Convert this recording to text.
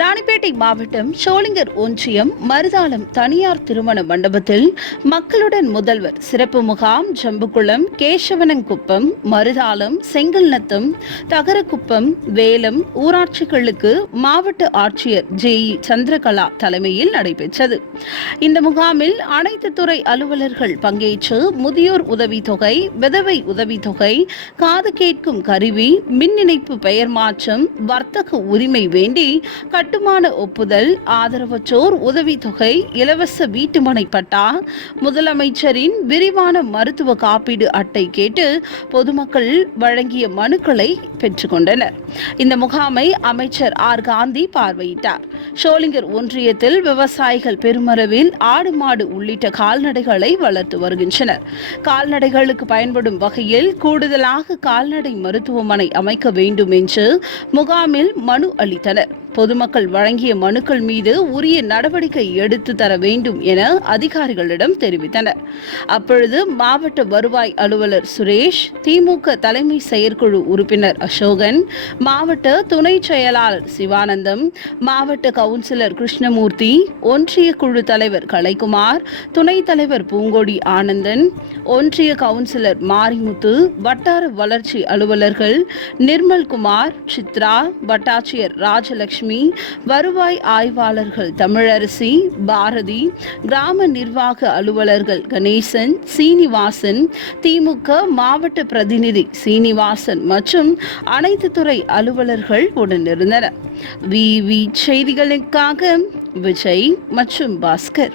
ராணிப்பேட்டை மாவட்டம் சோளிங்கர் ஒன்றியம் மருதாளம் தனியார் திருமண மண்டபத்தில் மக்களுடன் முதல்வர் சிறப்பு முகாம் ஜம்புக்குளம் கேசவனங்குப்பம் மருதாளம் செங்கல்நத்தம் தகரக்குப்பம் வேலம் ஊராட்சிகளுக்கு மாவட்ட ஆட்சியர் ஜே. சந்திரகலா தலைமையில் நடைபெற்றது. இந்த முகாமில் அனைத்து துறை அலுவலர்கள் பங்கேற்று முதியோர் உதவித்தொகை விதவை உதவித்தொகை காது கேட்கும் கருவி மின் இணைப்பு பெயர் மாற்றம் வர்த்தக உரிமை வேண்டி கட்டுமான ஒப்புதல் ஆதரவற்றோர் உதவித்தொகை இலவச வீட்டுமனை பட்டா முதலமைச்சரின் விரிவான மருத்துவ காப்பீடு அட்டை கேட்டு பொதுமக்கள் வழங்கிய மனுக்களை பெற்றுக்கொண்டனர். இந்த முகாமை அமைச்சர் ஆர். காந்தி பார்வையிட்டார். ஷோலிங்கர் ஒன்றியத்தில் விவசாயிகள் பெருமளவில் ஆடு மாடு உள்ளிட்ட கால்நடைகளை வளர்த்து வருகின்றனர். கால்நடைகளுக்கு பயன்படும் வகையில் கூடுதலாக கால்நடை மருத்துவமனை அமைக்க வேண்டும் என்று முகாமில் மனு அளித்தனர். பொதுமக்கள் வழங்கிய மனுக்கள் மீது உரிய நடவடிக்கை எடுத்து தர வேண்டும் என அதிகாரிகளிடம் தெரிவித்தனர். அப்பொழுது மாவட்ட வருவாய் அலுவலர் சுரேஷ் திமுக தலைமை செயற்குழு உறுப்பினர் அசோகன் மாவட்ட துணை செயலாளர் சிவானந்தம் மாவட்ட கவுன்சிலர் கிருஷ்ணமூர்த்தி ஒன்றிய குழு தலைவர் கலைக்குமார் துணைத் தலைவர் பூங்கொடி ஆனந்தன் ஒன்றிய கவுன்சிலர் மாரிமுத்து வட்டார வளர்ச்சி அலுவலர்கள் நிர்மல்குமார் சித்ரா வட்டாட்சியர் ராஜலட்சுமி வருவாய் ஆய்வாளர்கள் தமிழரசி பாரதி கிராம நிர்வாக அலுவலர்கள் கணேசன் சீனிவாசன் திமுக மாவட்ட பிரதிநிதி சீனிவாசன் மற்றும் அனைத்து துறை அலுவலர்கள் உடனிருந்தனர் விவி செய்திகளுக்காக விஜய் மற்றும் பாஸ்கர்.